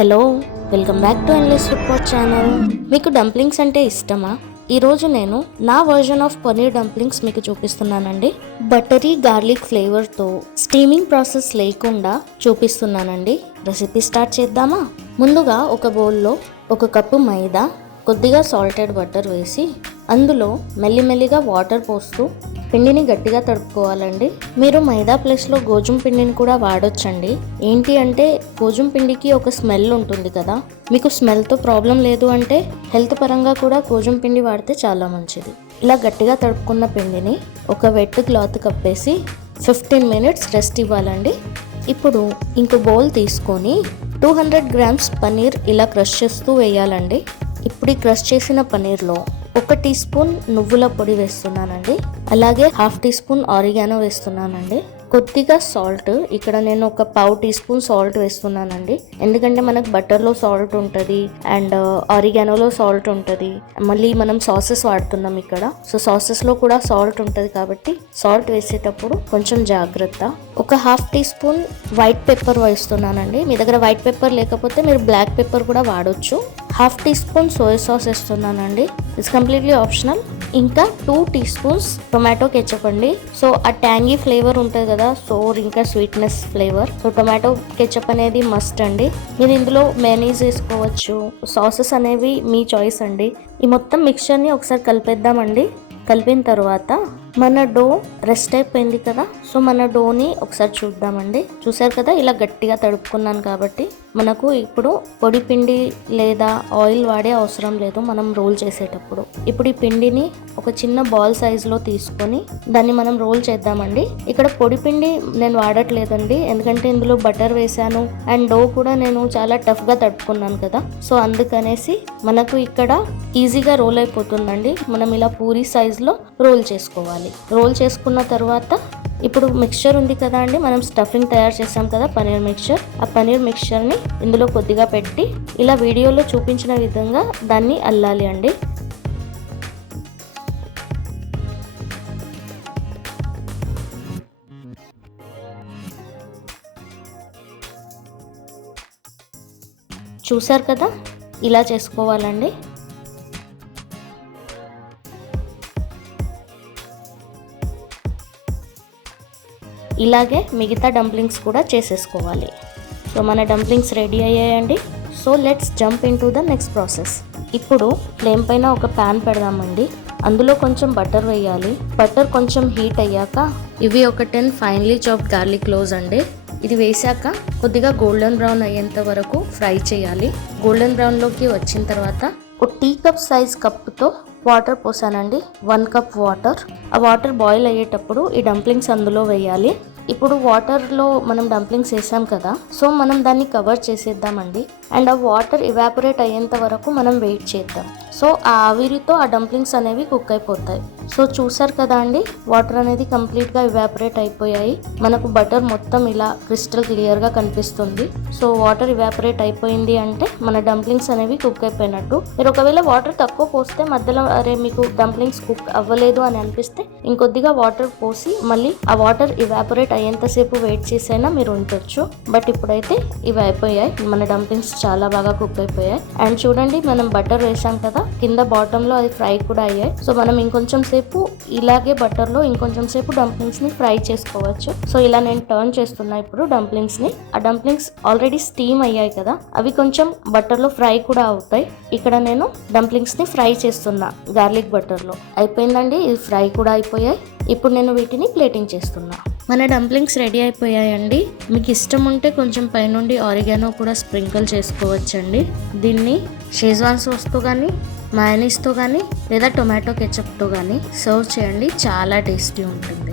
Hello, welcome back to endless food pot channel. మీకు dumplings అంటే ఇష్టమా? ఈరోజు నేను నా వర్జన్ ఆఫ్ పనీర్ డంప్లింగ్స్ మీకు చూపిస్తున్నానండి. బటరీ గార్లిక్ ఫ్లేవర్తో స్టీమింగ్ ప్రాసెస్ లేకుండా చూపిస్తున్నానండి. రెసిపీ స్టార్ట్ చేద్దామా? ముందుగా ఒక బౌల్లో 1 కప్పు మైదా, కొద్దిగా సాల్టెడ్ బటర్ వేసి అందులో మెల్లిమెల్లిగా వాటర్ పోస్తూ పిండిని గట్టిగా తడుపుకోవాలండి. మీరు మైదా ప్లేస్లో గోధుమ పిండిని కూడా వాడొచ్చండి. ఏంటి అంటే గోధుమ పిండికి ఒక స్మెల్ ఉంటుంది కదా, మీకు స్మెల్తో ప్రాబ్లం లేదు అంటే హెల్త్ పరంగా కూడా గోధుమ పిండి వాడితే చాలా మంచిది. ఇలా గట్టిగా తడుపుకున్న పిండిని ఒక వెట్ క్లాత్ కప్పేసి 15 మినిట్స్ రెస్ట్ ఇవ్వాలండి. ఇప్పుడు ఇంకో బౌల్ తీసుకొని 200 గ్రామ్స్ పనీర్ ఇలా క్రష్ చేస్తూ వేయాలండి. ఇప్పుడు ఈ క్రష్ చేసిన పనీర్లో 1 టీ స్పూన్ నువ్వుల పొడి వేస్తున్నానండి. అలాగే 1/2 టీ స్పూన్ ఆరిగానో వేస్తున్నానండి. కొద్దిగా సాల్ట్, ఇక్కడ నేను 1 పావు టీ స్పూన్ సాల్ట్ వేస్తున్నానండి. ఎందుకంటే మనకు బటర్లో సాల్ట్ ఉంటుంది అండ్ ఆరిగానోలో సాల్ట్ ఉంటుంది. మళ్ళీ మనం సాసెస్ వాడుతున్నాం ఇక్కడ, సో సాసెస్లో కూడా సాల్ట్ ఉంటుంది కాబట్టి సాల్ట్ వేసేటప్పుడు కొంచెం జాగ్రత్త. 1/2 టీ స్పూన్ వైట్ పెప్పర్ వేస్తున్నానండి. మీ దగ్గర వైట్ పెప్పర్ లేకపోతే మీరు బ్లాక్ పెప్పర్ కూడా వాడొచ్చు. 1/2 టీ స్పూన్ సోయా సాస్ వేస్తున్నానండి. It's completely optional. ఇంకా 2 టీ స్పూన్స్ టొమాటో కెచప్ అండి. సో ఆ ట్యాంగీ ఫ్లేవర్ ఉంటుంది కదా, సోర్ ఇంకా sweetness flavour, so tomato ketchup అనేది మస్ట్ అండి. మీరు ఇందులో మేనీస్ వేసుకోవచ్చు. సాసెస్ అనేవి మీ చాయిస్ అండి. ఈ మొత్తం మిక్చర్ని ఒకసారి కలిపేద్దామండి. కలిపిన తర్వాత మన డో రెస్ట్ అయిపోయింది కదా, సో మన డోని ఒకసారి చూద్దామండి. చూసారు కదా, ఇలా గట్టిగా తడుపుకున్నాను కాబట్టి మనకు ఇప్పుడు పొడి పిండి లేదా ఆయిల్ వాడే అవసరం లేదు మనం రోల్ చేసేటప్పుడు. ఇప్పుడు ఈ పిండిని ఒక చిన్న బాల్ సైజులో తీసుకొని దాన్ని మనం రోల్ చేద్దామండి. ఇక్కడ పొడి పిండి నేను వాడట్లేదండి, ఎందుకంటే ఇందులో బటర్ వేసాను అండ్ డో కూడా నేను చాలా టఫ్గా తడుపుకున్నాను కదా, సో అందుకనేసి మనకు ఇక్కడ ఈజీగా రోల్ అయిపోతుందండి. మనం ఇలా పూరి సైజులో రోల్ చేసుకోవాలి. రోల్ చేసుకున్న తర్వాత ఇప్పుడు మిక్చర్ ఉంది కదా అండి, మనం స్టఫింగ్ తయారు చేసాం కదా పనీర్ మిక్చర్, ఆ పనీర్ మిక్చర్ని ఇందులో కొద్దిగా పెట్టి ఇలా వీడియోలో చూపించిన విధంగా దాన్ని అల్లాలి అండి. చూసారు కదా, ఇలా చేసుకోవాలండి. ఇలాగే మిగతా డంప్లింగ్స్ కూడా చేసేసుకోవాలి. సో మన డంప్లింగ్స్ రెడీ అయ్యాయండి. So let's jump into the next process. ఇప్పుడు ఫ్లేమ్ పైన ఒక ప్యాన్ పెడదామండి. అందులో కొంచెం బటర్ వేయాలి. బటర్ కొంచెం హీట్ అయ్యాక ఇవి ఒక 10 ఫైన్లీ చాప్డ్ గార్లిక్ క్లోవ్స్ అండి. ఇది వేసాక కొద్దిగా గోల్డెన్ బ్రౌన్ అయ్యేంత వరకు ఫ్రై చేయాలి. గోల్డెన్ బ్రౌన్లోకి వచ్చిన తర్వాత ఒక టీ కప్ సైజ్ కప్పుతో వాటర్ పోసానండి. 1 cup water. ఆ వాటర్ బాయిల్ అయ్యేటప్పుడు ఈ డంప్లింగ్స్ అందులో వేయాలి. ఇప్పుడు వాటర్లో మనం డంప్లింగ్స్ వేసాం కదా, సో మనం దాన్ని కవర్ చేసేద్దామండి. అండ్ ఆ వాటర్ ఇవాపరేట్ అయ్యేంత వరకు మనం వెయిట్ చేద్దాం. సో ఆ ఆవిరితో ఆ డంప్లింగ్స్ అనేవి కుక్ అయిపోతాయి. సో చూసారు కదా అండి, వాటర్ అనేది కంప్లీట్గా ఇవాపరేట్ అయిపోయాయి. మనకు బటర్ మొత్తం ఇలా క్రిస్టల్ క్లియర్గా కనిపిస్తుంది. సో వాటర్ ఇవాపరేట్ అయిపోయింది అంటే మన డంప్లింగ్స్ అనేవి కుక్ అయిపోయినట్టు. మీరు ఒకవేళ వాటర్ తక్కువ పోస్తే మధ్యలో అరే మీకు డంప్లింగ్స్ కుక్ అవ్వలేదు అని అనిపిస్తే ఇంకొద్దిగా వాటర్ పోసి మళ్ళీ ఆ వాటర్ ఇవాపరేట్ అయ్యేంతసేపు వెయిట్ చేసైనా మీరు ఉంచవచ్చు. బట్ ఇప్పుడైతే ఇవి అయిపోయాయి, మన డంప్లింగ్స్ చాలా బాగా కుక్ అయిపోయాయి. అండ్ చూడండి, మనం బటర్ వేసాం కదా, కింద బాటంలో అది ఫ్రై కూడా అయ్యాయి. సో మనం ఇంకొంచెం సేపు ఇలాగే బటర్లో ఇంకొంచెం సేపు డంప్లింగ్స్ ని ఫ్రై చేసుకోవచ్చు. సో ఇలా నేను టర్న్ చేస్తున్నా ఇప్పుడు డంప్లింగ్స్ ని. ఆ డంప్లింగ్స్ ఆల్రెడీ స్టీమ్ అయ్యాయి కదా, అవి కొంచెం బటర్లో ఫ్రై కూడా అవుతాయి. ఇక్కడ నేను డంప్లింగ్స్ ని ఫ్రై చేస్తున్నా గార్లిక్ బటర్లో. అయిపోయిందండి, ఇది ఫ్రై కూడా అయిపోయాయి. ఇప్పుడు నేను వీటిని ప్లేటింగ్ చేస్తున్నా. మన డంప్లింగ్స్ రెడీ అయిపోయాయండి. మీకు ఇష్టం ఉంటే కొంచెం పైనుండి ఆరిగానో కూడా స్ప్రింకిల్ చేసుకోవచ్చండి. దీన్ని షేజ్వాన్ సాస్తో కానీ మయోనీస్తో కానీ లేదా టొమాటో కెచప్తో కానీ సర్వ్ చేయండి, చాలా టేస్టీ ఉంటుంది.